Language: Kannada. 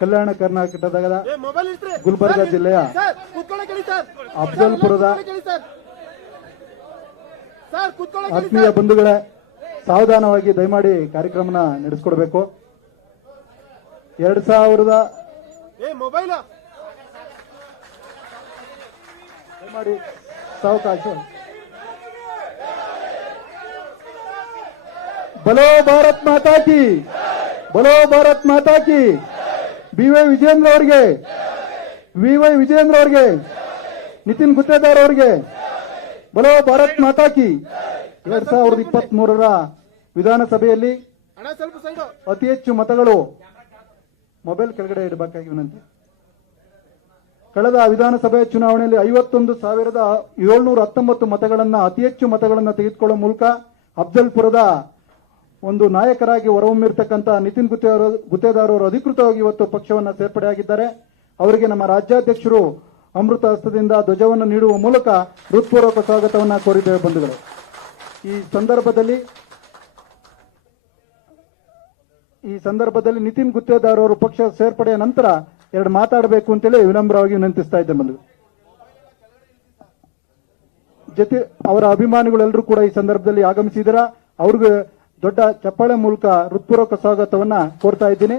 ಕಲ್ಯಾಣ ಕರ್ನಾಟಕದ ಗುಲ್ಬರ್ಗಾ ಜಿಲ್ಲೆಯ ಅಫಜಲ್ಪುರದ ಆತ್ಮೀಯ ಬಂಧುಗಳೇ ಸಾವಧಾನವಾಗಿ ದಯಮಾಡಿ ಕಾರ್ಯಕ್ರಮನ ನಡೆಸ್ಕೊಡ್ಬೇಕು ಎರಡ್ ಸಾವಿರದ ದಯಮಾಡಿ ಸಾವಕಾಶ ಬಲೋ ಭಾರತ್ ಮಾತಾಕಿ ಬಲೋ ಭಾರತ್ ಮಾತಾಕಿ ಬಿ ವೈ ವಿಜೇಂದ್ರ ಅವರಿಗೆ ವಿ ವೈ ವಿಜೇಂದ್ರ ಅವರಿಗೆ ನಿತಿನ್ ಗುತ್ತೇದಾರ್ ಅವರಿಗೆ ಬಲೋ ಭಾರತ್ ಮಾತಾಕಿ ಎರಡ್ ಸಾವಿರದ ಇಪ್ಪತ್ತ್ ಮೂರರ ವಿಧಾನಸಭೆಯಲ್ಲಿ ಅತಿ ಹೆಚ್ಚು ಮತಗಳು ಮೊಬೈಲ್ ಕೆಳಗಡೆ ಇಡಬೇಕಾಗಿ ವಿನಂತಿ ಕಳೆದ ವಿಧಾನಸಭೆ ಚುನಾವಣೆಯಲ್ಲಿ ಐವತ್ತೊಂದು ಸಾವಿರದ ಏಳ್ನೂರ ಹತ್ತೊಂಬತ್ತು ಮತಗಳನ್ನು ಅತಿ ಹೆಚ್ಚು ಮತಗಳನ್ನು ತೆಗೆದುಕೊಳ್ಳುವ ಮೂಲಕ ಅಫ್ಜಲ್ಪುರದ ಒಂದು ನಾಯಕರಾಗಿ ಹೊರಹೊಮ್ಮಿರ್ತಕ್ಕಂಥ ನಿತಿನ್ ಅವರು ಗುತ್ತೇದಾರ್ ಅವರು ಅಧಿಕೃತವಾಗಿ ಇವತ್ತು ಪಕ್ಷವನ್ನು ಸೇರ್ಪಡೆಯಾಗಿದ್ದಾರೆ ಅವರಿಗೆ ನಮ್ಮ ರಾಜ್ಯಾಧ್ಯಕ್ಷರು ಅಮೃತ ಹಸ್ತದಿಂದ ಧ್ವಜವನ್ನು ನೀಡುವ ಮೂಲಕ ಹೃತ್ಪೂರ್ವಕ ಸ್ವಾಗತವನ್ನು ಕೋರಿದ್ದೇವೆ ಬಂಧುಗಳು ಈ ಸಂದರ್ಭದಲ್ಲಿ ಈ ಸಂದರ್ಭದಲ್ಲಿ ನಿತಿನ್ ಗುತ್ತೇದಾರ್ ಅವರು ಪಕ್ಷ ಸೇರ್ಪಡೆಯ ನಂತರ ಎರಡು ಮಾತಾಡಬೇಕು ಅಂತೇಳಿ ವಿನಮ್ರವಾಗಿ ವಿನಂತಿಸ್ತಾ ಇದ್ದೆ ಬಂಧುಗಳು ಜೊತೆ ಅವರ ಅಭಿಮಾನಿಗಳೆಲ್ಲರೂ ಕೂಡ ಈ ಸಂದರ್ಭದಲ್ಲಿ ಆಗಮಿಸಿದರ ಅವ್ರಿಗೆ ದೊಡ್ಡ ಚಪ್ಪಾಳೆ ಮೂಲಕ ಹೃತ್ಪೂರ್ವಕ ಸ್ವಾಗತವನ್ನ ಕೋರ್ತಾ ಇದ್ದೀನಿ